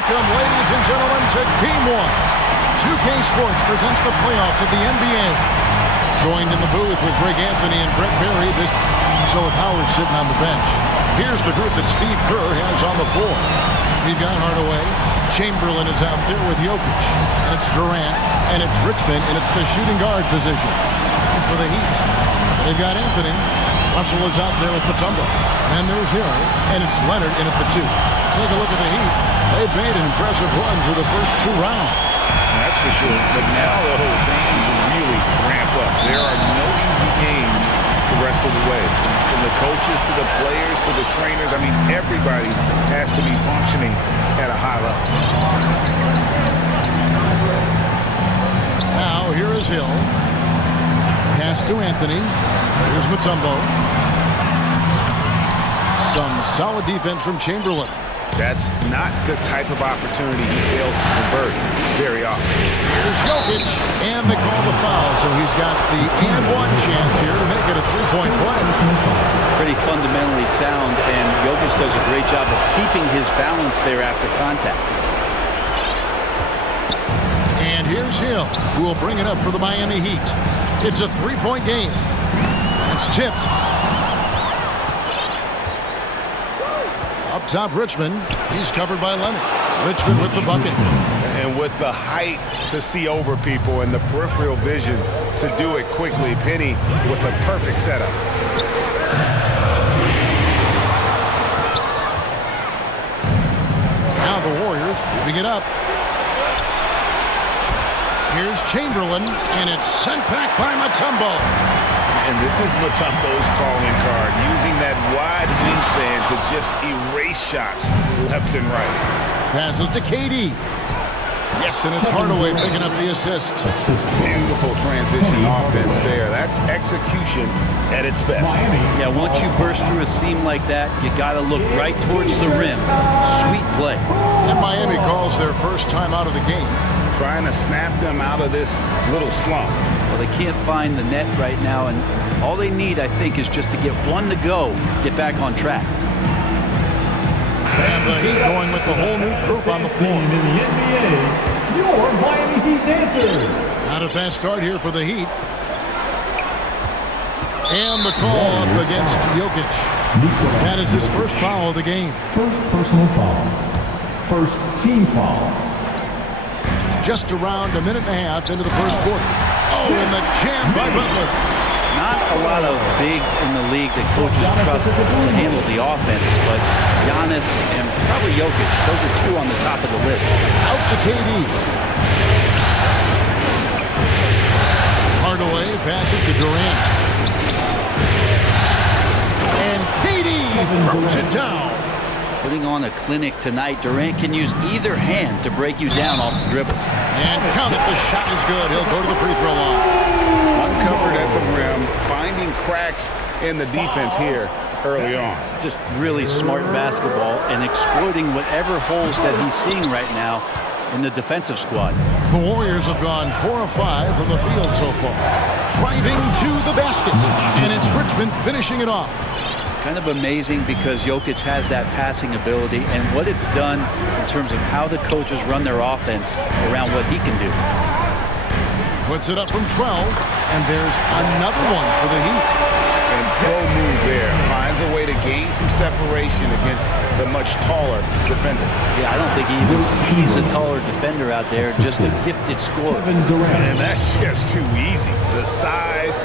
Welcome, ladies and gentlemen, to Game 1. 2K Sports presents the playoffs of the NBA. Joined in the booth with Greg Anthony and Brett Berry. So with Howard sitting on the bench. Here's the group that Steve Kerr has on the floor. We've got Hardaway. Chamberlain is out there with Jokic. And it's Durant. And it's Richmond in the shooting guard position. And for the Heat, they've got Anthony. Russell is out there with Mutombo. And there's Hill. And it's Leonard in at the 2. Take a look at the Heat. They've made an impressive run through the first 2 rounds. That's for sure. But now the whole thing's really ramp up. There are no easy games the rest of the way. From the coaches to the players to the trainers. I mean, everybody has to be functioning at a high level. Now, here is Hill. Pass to Anthony. Here's Mutombo. Some solid defense from Chamberlain. That's not the type of opportunity he fails to convert very often. Here's Jokic, and they call the foul, so he's got the and one chance here to make it a three-point play. Pretty fundamentally sound, and Jokic does a great job of keeping his balance there after contact. And here's Hill, who will bring it up for the Miami Heat. It's a three-point game. It's tipped. Up top, Richmond. He's covered by Leonard. Richmond with the bucket. And with the height to see over people and the peripheral vision to do it quickly, Penny with the perfect setup. Now the Warriors moving it up. Here's Chamberlain, and it's sent back by Mutombo. And this is Mutombo's calling card, using that wide wingspan to just erase shots left and right. Passes to KD. Yes, and it's Hardaway picking up the assist. Beautiful transition offense there. That's execution at its best. Yeah, once you burst through a seam like that, you got to look right towards the rim. Sweet play. And Miami calls their first time out of the game. Trying to snap them out of this little slump. Well, they can't find the net right now, and all they need, I think, is just to get one to go, get back on track. And the Heat going with the whole new group on the floor. In the NBA, your Miami Heat Dancers. Not a fast start here for the Heat. And the call up against Jokic. That is his first foul of the game. First personal foul. First team foul. Just around a minute and a half into the first quarter. Oh, and the jam by Butler. Not a lot of bigs in the league that coaches trust to handle the offense, but Giannis and probably Jokic, those are two on the top of the list. Out to KD. Hardaway passes to Durant. And KD throws it down. Putting on a clinic tonight. Durant can use either hand to break you down off the dribble. And count it, the shot is good. He'll go to the free throw line. Uncovered at the rim, finding cracks in the defense here early on. Just really smart basketball and exploiting whatever holes that he's seeing right now in the defensive squad. The Warriors have gone 4 of 5 from the field so far. Driving to the basket. And it's Richmond finishing it off. Kind of amazing because Jokic has that passing ability and what it's done in terms of how the coaches run their offense around what he can do. Puts it up from 12, and there's another one for the Heat. And pro move there. Finds a way to gain some separation against the much taller defender. Yeah, I don't think he even sees a taller defender out there, just a gifted scorer. And that's just too easy. The size,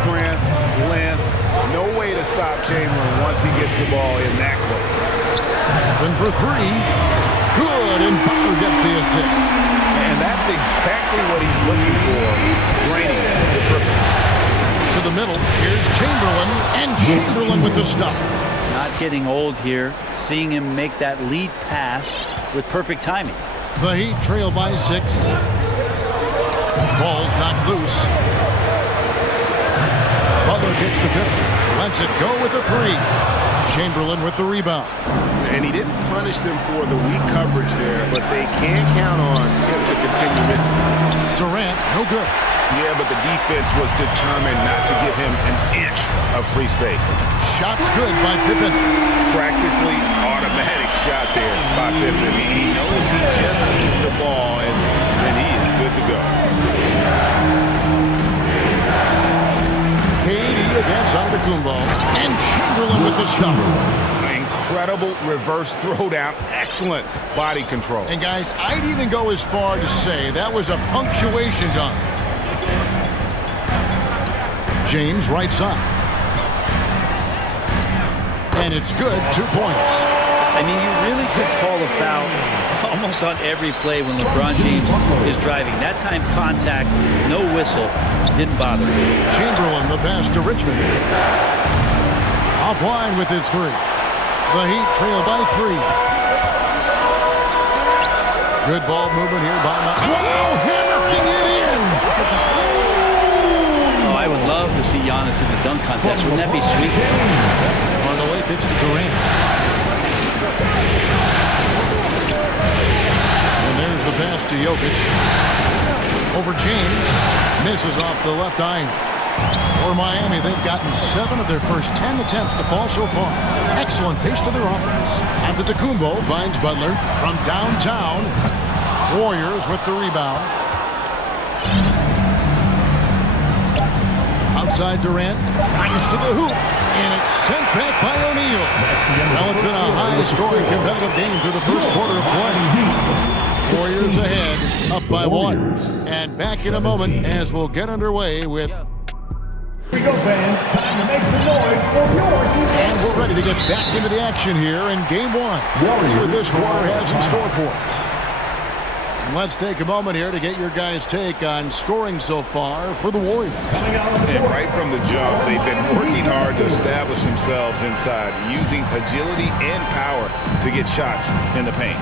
strength, length, no way to stop Chamberlain once he gets the ball in that close. Open for 3. Good, and Butler gets the assist. And that's exactly what he's looking for, draining the triple. To the middle, here's Chamberlain, and Chamberlain with the stuff. Not getting old here, seeing him make that lead pass with perfect timing. The Heat trail by 6. Ball's not loose. Butler gets the tip. Lets it go with the 3. Chamberlain with the rebound. And he didn't punish them for the weak coverage there, but they can count on him to continue missing. Durant, no good. Yeah, but the defense was determined not to give him an inch of free space. Shot's good by Pippen. Practically automatic shot there by Pippen. He knows he the ball, and then he is good to go. KD against Antetokounmpo. And Chamberlain with the stuff. Incredible reverse throwdown. Excellent body control. And guys, I'd even go as far to say that was a punctuation dunk. James right side. And it's good, 2 points. I mean, you really could call a foul almost on every play when LeBron James is driving. That time contact, no whistle, didn't bother him. Chamberlain the pass to Richmond. Offline with his three. The Heat trail by 3. Good ball movement here by hammering it in. Oh, I would love to see Giannis in the dunk contest. Wouldn't that be sweet? Hardaway kicks to Durant. And there's the pass to Jokic. Over James. Misses off the left iron. For Miami, they've gotten 7 of their first 10 attempts to fall so far. Excellent pace to their offense. Antetokounmpo finds Butler from downtown. Warriors with the rebound. Outside Durant. Nice to the hoop. And it's sent back by O'Neal. Well, it's been a high-scoring competitive game through the first quarter of play. Warriors ahead, up by 1. And back in a moment as we'll get underway with... Here we go, fans. Time to make some noise for your team. And we're ready to get back into the action here in Game 1. Let's see what this quarter has in store for us. And let's take a moment here to get your guys' take on scoring so far for the Warriors. And right from the jump, they've been working hard to establish themselves inside, using agility and power to get shots in the paint.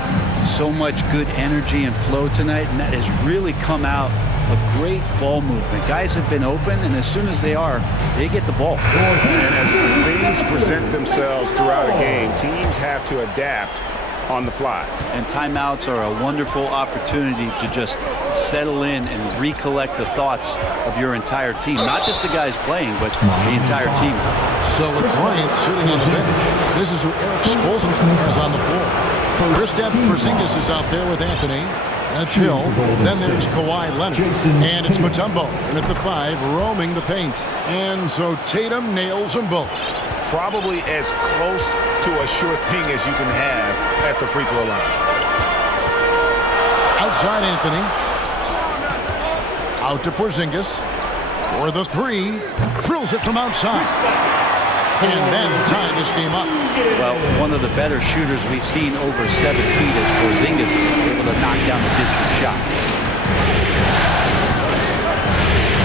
So much good energy and flow tonight, and that has really come out of great ball movement. Guys have been open, and as soon as they are, they get the ball. And as things present themselves throughout a game, teams have to adapt on the fly. And timeouts are a wonderful opportunity to just settle in and recollect the thoughts of your entire team. Not just the guys playing, but the entire team. So with Bryant sitting on the bench, this is who Eric Spoelstra has on the floor. Kristaps Porzingis is out there with Anthony. That's Hill. Then there's Kawhi Leonard. And it's Mutombo. And at the 5, roaming the paint. And so Tatum nails them both. Probably as close to a sure thing as you can have at the free throw line. Outside Anthony. Out to Porzingis. For the 3. Drills it from outside. And then tie this game up. Well, one of the better shooters we've seen over 7 feet is Porzingis able to knock down the distant shot.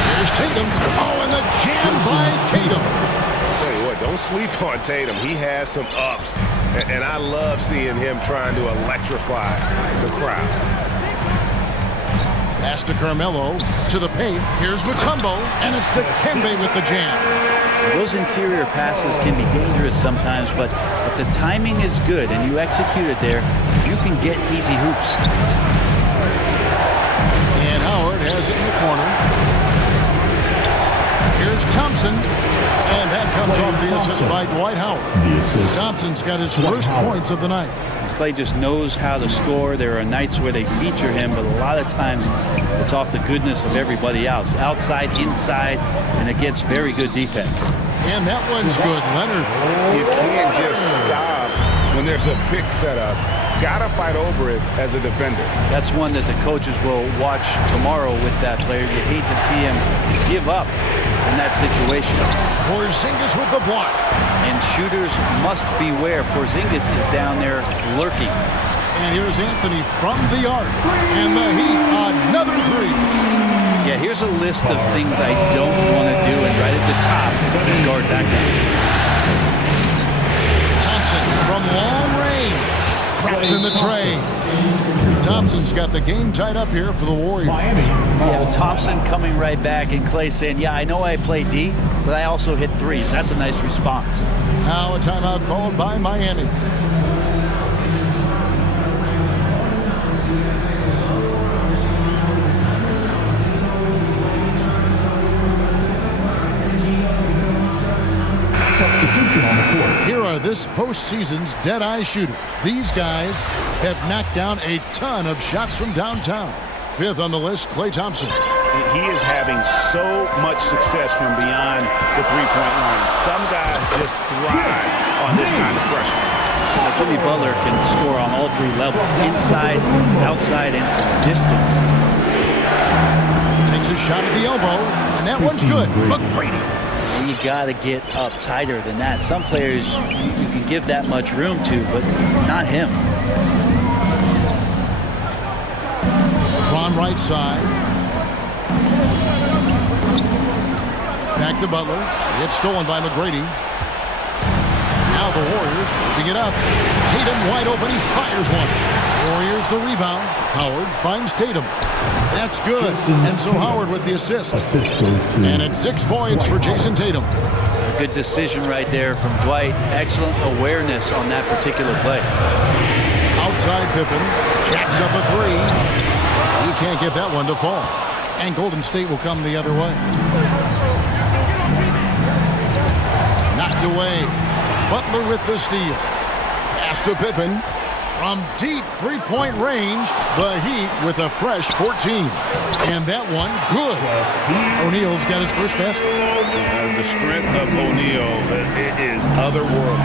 Here's Tatum. Oh, and the jam by Tatum. I'll tell you what, don't sleep on Tatum. He has some ups, and I love seeing him trying to electrify the crowd. Pass to Carmelo, to the paint. Here's Mutombo, and it's to Kembe with the jam. Those interior passes can be dangerous sometimes, but if the timing is good and you execute it there, you can get easy hoops. And Howard has it in the corner. Here's Thompson, and that comes off the assist by Dwight Howard. Thompson's got his first points of the night. Clay just knows how to score. There are nights where they feature him, but a lot of times it's off the goodness of everybody else. Outside, inside, and against very good defense. And that one's good, Leonard. You can't just stop when there's a pick set up. Gotta fight over it as a defender. That's one that the coaches will watch tomorrow with that player. You hate to see him give up in that situation. Porzingis with the block. And shooters must beware. Porzingis is down there lurking. And here's Anthony from the arc. And the Heat, another 3. Yeah, here's a list of things I don't want to do, and right at the top is guard that guy. Thompson from long range. Traps in the tray. Thompson's got the game tied up here for the Warriors. Yeah, Thompson coming right back, and Clay saying, yeah, I know I play D, but I also hit threes. That's a nice response. Now a timeout called by Miami. Here are this this postseason's dead-eye shooters. These guys have knocked down a ton of shots from downtown. Fifth on the list, Klay Thompson. He is having so much success from beyond the three-point line. Some guys just thrive on this kind of pressure. Jimmy Butler can score on all three levels, inside, outside, and from distance. Takes a shot at the elbow, and that one's good. McGrady. You got to get up tighter than that. Some players you can give that much room to, but not him. LeBron right side. Back to Butler. It's stolen by McGrady. Now the Warriors moving it up. Tatum wide open. He fires one. Warriors the rebound. Howard finds Tatum. That's good. And so Howard with the assist. And it's 6 points for Jason Tatum. A good decision right there from Dwight. Excellent awareness on that particular play. Outside Pippen. Jacks up a three. He can't get that one to fall. And Golden State will come the other way. Knocked away. Butler with the steal. Pass to Pippen. From deep three-point range, the Heat with a fresh 14. And that one, good. O'Neal's got his first basket. The strength of O'Neal is otherworldly.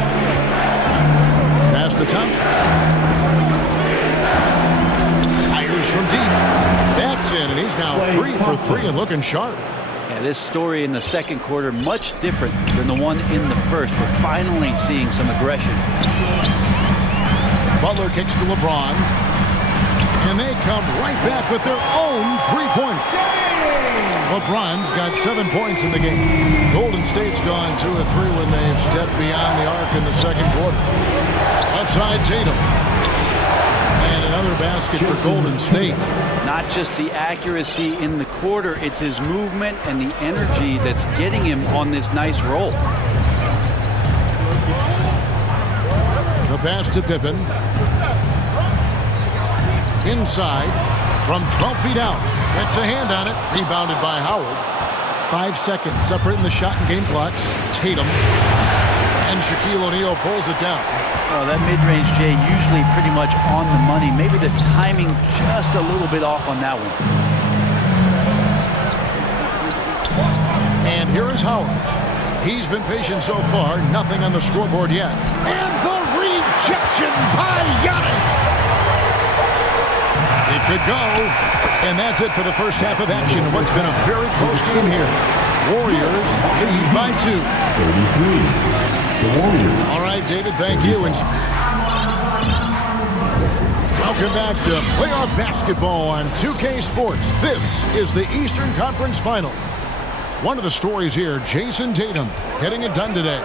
Pass to Thompson. Fires from deep. That's in, and he's now 3 for 3 and looking sharp. Yeah, this story in the second quarter, much different than the one in the first. We're finally seeing some aggression. Butler kicks to LeBron. And they come right back with their own three-pointer. LeBron's got 7 points in the game. Golden State's gone 2 of 3 when they've stepped beyond the arc in the second quarter. Left side, Tatum. And another basket for Golden State. Not just the accuracy in the quarter, it's his movement and the energy that's getting him on this nice roll. The pass to Pippen. Inside from 12 feet out. That's a hand on it. Rebounded by Howard. 5 seconds separating the shot and game clocks. Tatum. And Shaquille O'Neal pulls it down. Oh, that mid-range, Jay, usually pretty much on the money. Maybe the timing just a little bit off on that one. And here is Howard. He's been patient so far. Nothing on the scoreboard yet. And the rejection by Giannis. It could go. And that's it for the first half of action. What's been a very close game here. Warriors lead by 2. 33. The Warriors. All right, David, thank you. And welcome back to playoff basketball on 2K Sports. This is the Eastern Conference Final. One of the stories here, Jason Tatum getting it done today.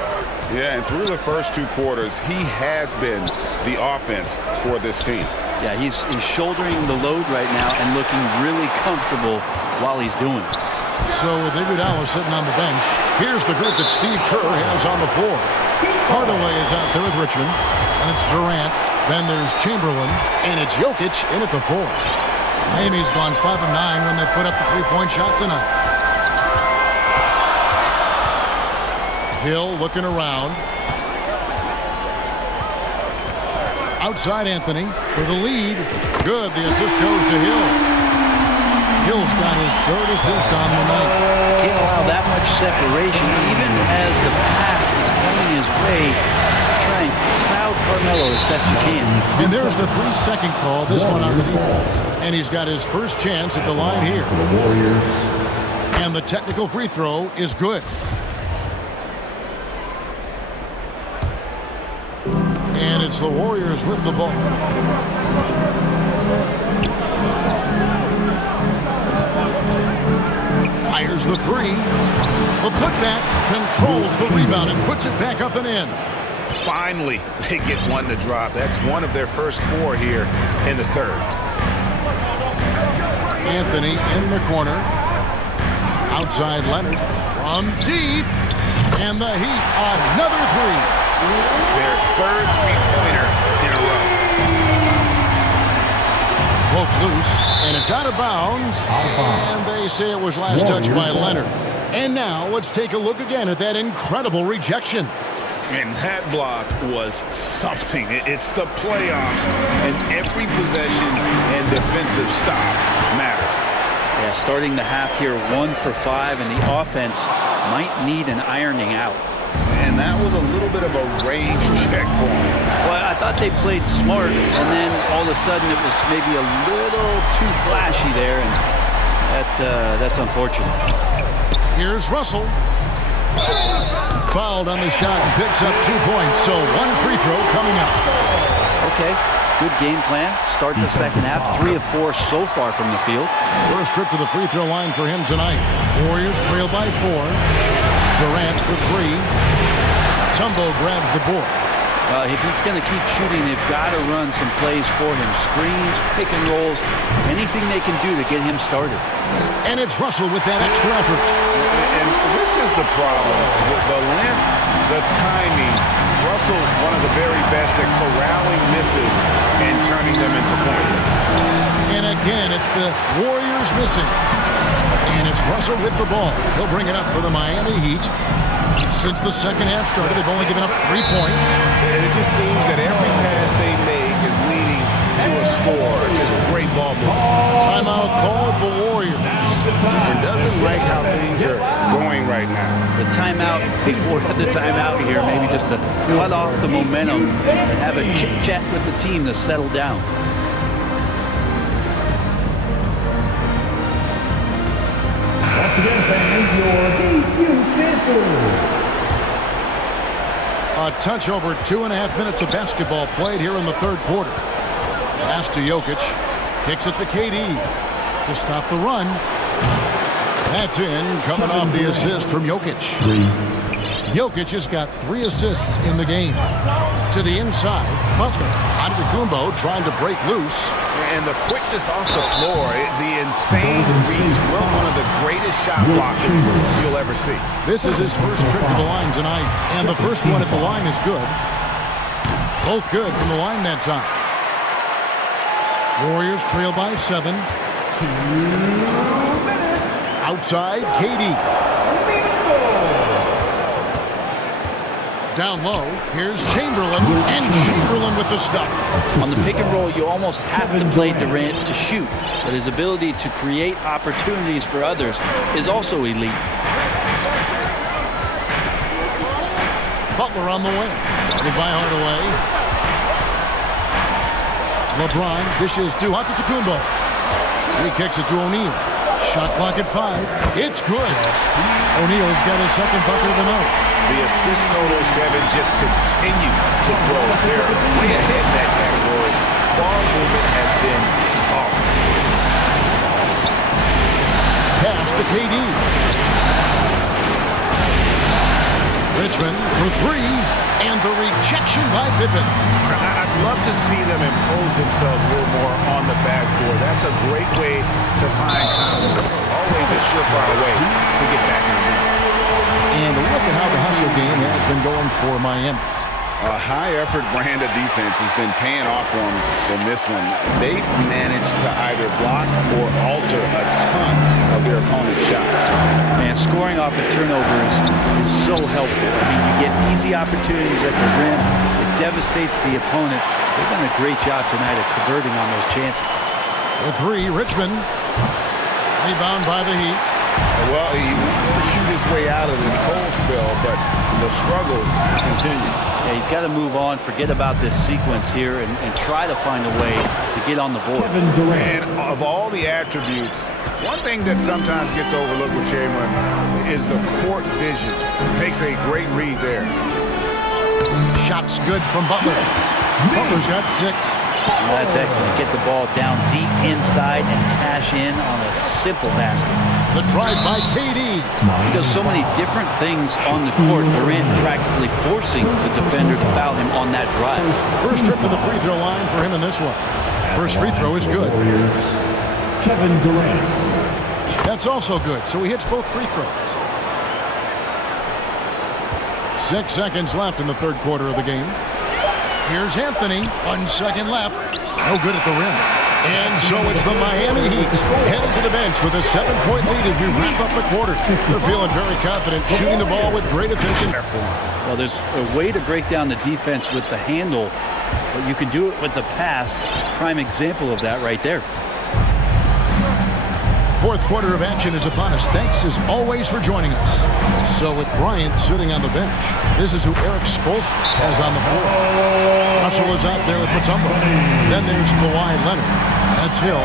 Yeah, and through the first 2 quarters, he has been the offense for this team. Yeah, he's shouldering the load right now and looking really comfortable while he's doing it. So with Iguodala sitting on the bench, here's the group that Steve Kerr has on the floor. Hardaway is out there with Richmond, and it's Durant. Then there's Chamberlain, and it's Jokic in at the 4. Miami's gone 5 of 9 when they put up the three-point shot tonight. Hill looking around. Outside Anthony for the lead. Good, the assist goes to Hill. Hill's got his 3rd assist on the night. Can't allow that much separation, even as the pass is coming his way. Try and crowd Carmelo as best you can. And there's the 3-second call, this one on the defense. And he's got his first chance at the line here. For the Warriors. And the technical free throw is good. And it's the Warriors with the ball. Fires the 3. The putback controls the rebound and puts it back up and in. Finally, they get one to drop. That's one of their first 4 here in the 3rd. Anthony in the corner. Outside Leonard from deep. And the Heat, another 3. Their 3rd three-pointer in a row. Poked loose, and it's out of bounds. And they say it was last touched by Leonard. And now let's take a look again at that incredible rejection. And that block was something. It's the playoffs, and every possession and defensive stop matters. Yeah, starting the half here 1 for 5, and the offense might need an ironing out. And that was a little bit of a range check for him. Well, I thought they played smart, and then all of a sudden it was maybe a little too flashy there, and that's unfortunate. Here's Russell. Fouled on the shot and picks up 2 points, so 1 free throw coming up. Okay, good game plan. Start the second half, 3 of 4 so far from the field. First trip to the free throw line for him tonight. Warriors trail by 4. Durant for 3. Tumbo grabs the board. If he's going to keep shooting, they've got to run some plays for him. Screens, pick and rolls, anything they can do to get him started. And it's Russell with that extra effort. And this is the problem. The length, the timing. Russell, one of the very best at corralling misses and turning them into points. And again, it's the Warriors missing. And it's Russell with the ball. He'll bring it up for the Miami Heat. Since the second half started, they've only given up 3 points. And it just seems that every pass they make is leading to a score. Just a great ball movement. Timeout called the Warriors. And doesn't like how things are going right now. The timeout before the timeout here, maybe just to cut off the momentum and have a chit-chat with the team to settle down. Once again, fans, your debut whistle. A touch over 2.5 minutes of basketball played here in the third quarter. Pass to Jokic. Kicks it to KD to stop the run. That's in, coming off the assist from Jokic. Jokic has got 3 assists in the game. To the inside, Butler. Antetokounmpo trying to break loose. And the quickness off the floor, the insane reach, one of the greatest shot blockers you'll ever see. This is his first trip to the line tonight, and the first one at the line is good. Both good from the line that time. Warriors trail by 7. 2 minutes. Outside, KD. Down low, here's Chamberlain, and Chamberlain with the stuff. On the pick and roll, you almost have to play Durant to shoot, but his ability to create opportunities for others is also elite. Butler on the wing, guarded by Hardaway. LeBron dishes to Antetokounmpo. He kicks it to O'Neal. Shot clock at 5. It's good. O'Neal's got his second bucket of the night. The assist totals, Kevin, just continue to grow. They're way ahead in that category. Ball movement has been flawless. Pass to KD. Richmond for 3, and the rejection by Pippen. I'd love to see them impose themselves a little more on the backboard. That's a great way to find confidence. Always a surefire way to get back in the game. And look at how the hustle game has been going for Miami. A high-effort brand of defense has been paying off for them in this one. They've managed to either block or alter a ton of their opponent's shots. Man, scoring off of turnovers is so helpful. I mean, you get easy opportunities at the rim. It devastates the opponent. They've done a great job tonight of converting on those chances. For 3, Richmond. Rebound by the Heat. Well, he wants to shoot his way out of this cold spell, but the struggles continue. Yeah, he's got to move on, forget about this sequence here, and try to find a way to get on the board. And of all the attributes, one thing that sometimes gets overlooked with Chamberlain is the court vision. Makes a great read there. Shot's good from Butler. Butler's got 6. Well, that's excellent. Get the ball down deep inside and cash in on a simple basket. The drive by KD. He does so many different things on the court. Durant practically forcing the defender to foul him on that drive. First trip to the free throw line for him in this one. First free throw is good. Kevin Durant. That's also good, so he hits both free throws. 6 seconds left in the third quarter of the game. Here's Anthony. 1 second left. No good at the rim. And So it's the Miami Heat headed to the bench with a 7-point lead as we wrap up the quarter. They're feeling very confident, shooting the ball with great efficiency. Well, there's a way to break down the defense with the handle, but you can do it with the pass. Prime example of that right there. Fourth quarter of action is upon us. Thanks as always for joining us. So with Bryant sitting on the bench, this is who Eric Spoelstra has on the floor. Russell is out there with Mutombo. Then there's Kawhi Leonard. That's Hill.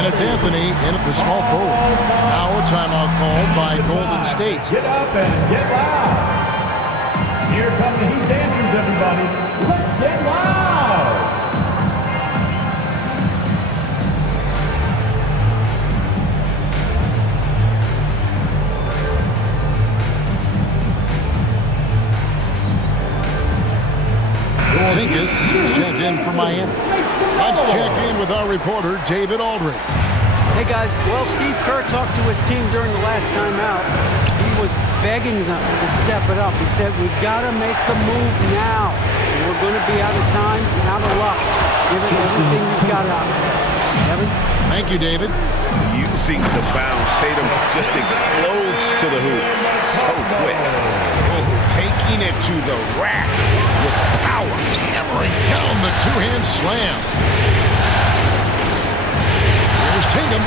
And it's Anthony in at the small forward. Now a timeout called by Golden State. Get up and get loud. Here come the Heat dancers, everybody. Let's get loud. Zingas is checked in from Miami. Let's check in with our reporter, David Aldridge. Hey guys, well, Steve Kerr talked to his team during the last time out. He was begging them to step it up. He said, we've got to make the move now. We're going to be out of time and out of luck. Give it everything we've got out there. Kevin? Thank you, David. Using the bounce, Tatum just explodes to the hoop. So quick. Oh, taking it to the rack with power. Hammering down the two-hand slam. Here's Tatum.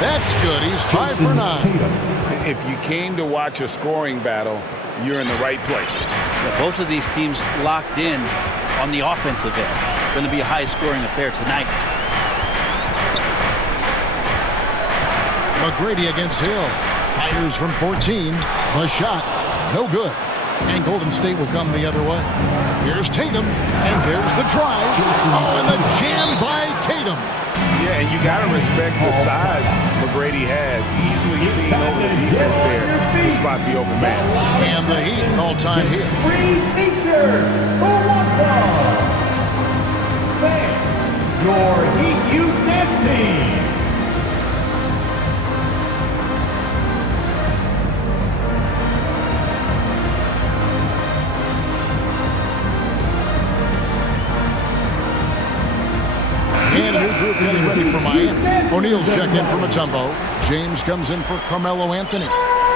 That's good. He's 5 for 9. If you came to watch a scoring battle, you're in the right place. Yeah, both of these teams locked in on the offensive end. Going to be a high-scoring affair tonight. McGrady against Hill. Fires from 14. The shot, no good. And Golden State will come the other way. Here's Tatum, and there's the drive. Oh, and the jam by Tatum. Yeah, and you got to respect the size McGrady has. Easily seeing over the defense there to spot the open man. And the Heat call time here. Free t-shirt. Who wants some? Thanks. Your Heat Youth Dance Team. And a new group getting ready for Miami. O'Neal's checked in for Mutombo. James comes in for Carmelo Anthony.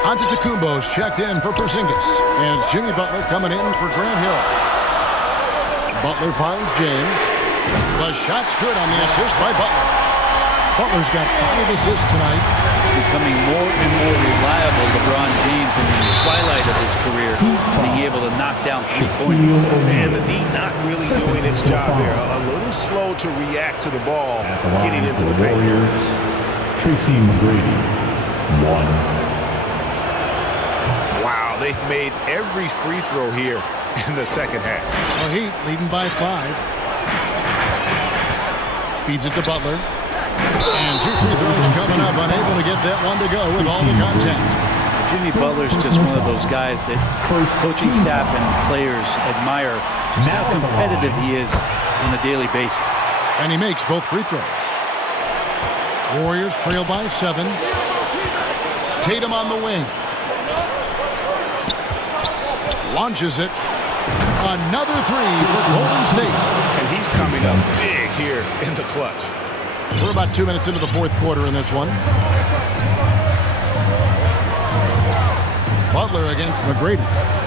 Antetokounmpo's checked in for Porzingis. And it's Jimmy Butler coming in for Grant Hill. Butler finds James. The shot's good on the assist by Butler. Butler's got 5 assists tonight. He's becoming more and more reliable, LeBron James, in the twilight of his career, being able to knock down three-pointers. And the D not really doing its job there. A little slow to react to the ball, getting into the paint. Warriors, Tracy McGrady, 1. Wow, they've made every free throw here in the second half. The Heat leading by 5. Feeds it to Butler. And 2 free throws coming up. Unable to get that one to go with all the contact. Jimmy Butler's just one of those guys that coaching staff and players admire just how competitive he is on a daily basis. And he makes both free throws. Warriors trail by 7. Tatum on the wing. Launches it. Another 3 for Golden State. And he's coming up big here in the clutch. We're about 2 minutes into the fourth quarter in this one. Butler against McGrady.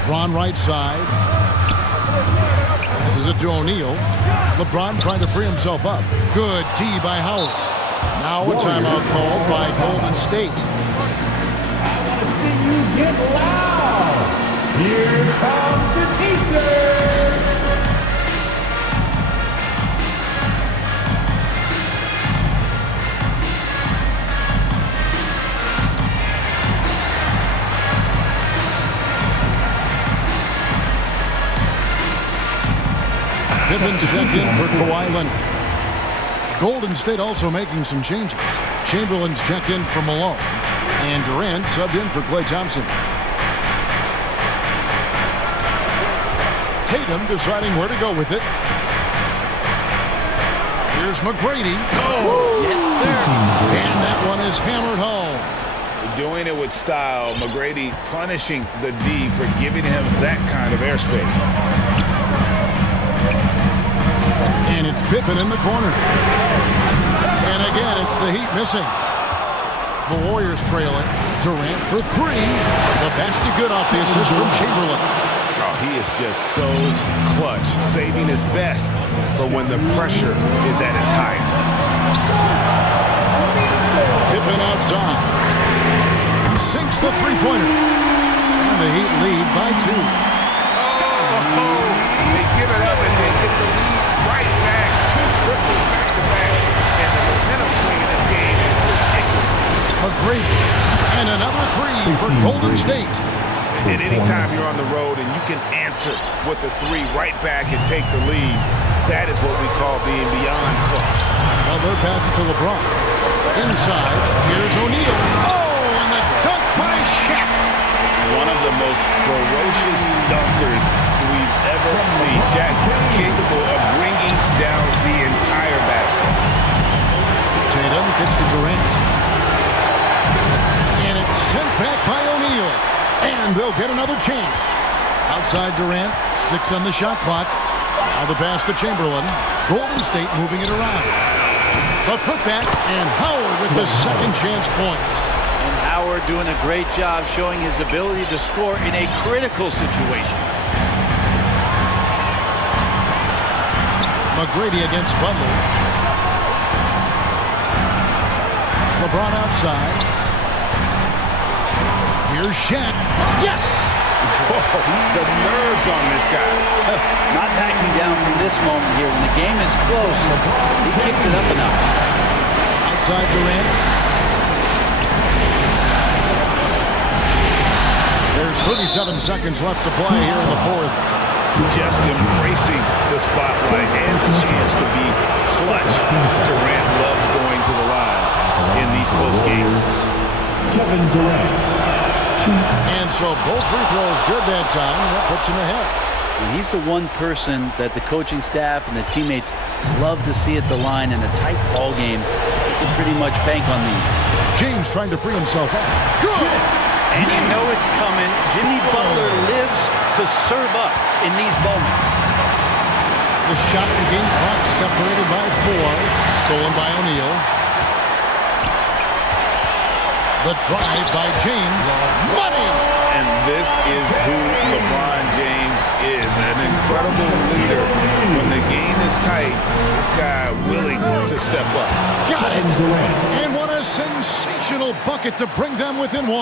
Ron right side. Passes it to O'Neal. LeBron trying to free himself up. Good D by Howard. Now a timeout called by Golden State. I want to see you get loud. Here comes the t-shirt. Pippen's checked in for Kawhi Leonard. Golden State also making some changes. Chamberlain's checked in for Malone. And Durant subbed in for Klay Thompson. Tatum deciding where to go with it. Here's McGrady. Oh, Yes, sir. And that one is hammered home. doing it with style. McGrady punishing the D for giving him that kind of airspace. And it's Pippen in the corner. And again, the Heat missing. The Warriors trailing. Durant for three. The basket good off the assist from Chamberlain. Oh, he is just so clutch, saving his best for when the pressure is at its highest. Pippen outside. Sinks the three-pointer. And the Heat lead by 2. Oh, they give it up and they get the lead right back. 2 triples back-to-back. And the momentum swing in this game is ridiculous. McGrady. And another three for Golden State. And anytime you're on the road and you can answer with a 3 right back and take the lead, that is what we call being beyond clutch. Well, they're passing to LeBron. Inside, here's O'Neal. Oh, and the dunk by Shaq. One of the most ferocious dunkers we've ever seen. Shaq capable of bringing down the entire basket. Tatum gets to Durant. And it's sent back by O'Neal. And they'll get another chance. Outside Durant, 6 on the shot clock. Now the pass to Chamberlain. Golden State moving it around. The putback, and Howard with the second chance points. And Howard doing a great job showing his ability to score in a critical situation. McGrady against Butler. LeBron outside. Here's Shaq. Yes! Whoa, the nerves on this guy. Not backing down from this moment here. When the game is close, he kicks it up a notch. Outside Durant. There's 37 seconds left to play here in the fourth. Just embracing the spotlight and the chance to be clutch. Durant loves going to the line in these close games. Kevin Durant. And so both free throws good that time, and that puts him ahead. And he's the one person that the coaching staff and the teammates love to see at the line in a tight ball game. You can pretty much bank on these. James trying to free himself up. Good! And you know it's coming. Jimmy Butler lives to serve up in these moments. The shot and game clock separated by 4. Stolen by O'Neal. The drive by James. Money! And this is who LeBron James is. An incredible leader. When the game is tight, this guy willing to step up. Got it! And what a sensational bucket to bring them within 1.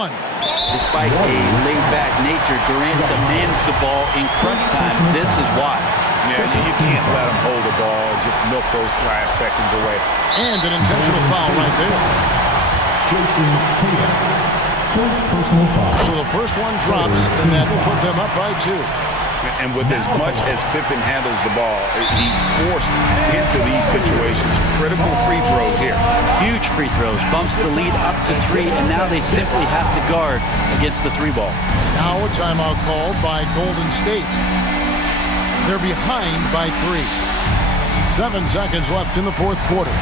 Despite a laid-back nature, Durant demands the ball in crunch time. This is why. Yeah, you can't let him hold the ball and just milk those last seconds away. And an intentional foul right there. Jason Tatum. First personal foul. So the first one drops, and that will put them up by 2. And with as much as Pippen handles the ball, he's forced into these situations. Critical free throws here. Huge free throws. Bumps the lead up to 3, and now they simply have to guard against the 3 ball. Now a timeout called by Golden State. They're behind by 3. 7 seconds left in the fourth quarter.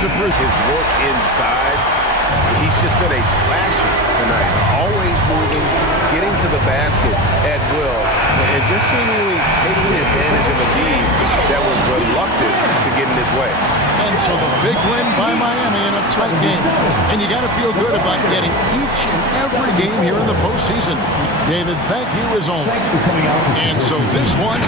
To prove his work inside, he's just been a slasher tonight. Always moving, getting to the basket at will, and just seemingly taking advantage of a team that was reluctant to get in his way. And so the big win by Miami in a tight game. And you got to feel good about getting each and every game here in the postseason. David, thank you as always. Thanks for coming out. And so this one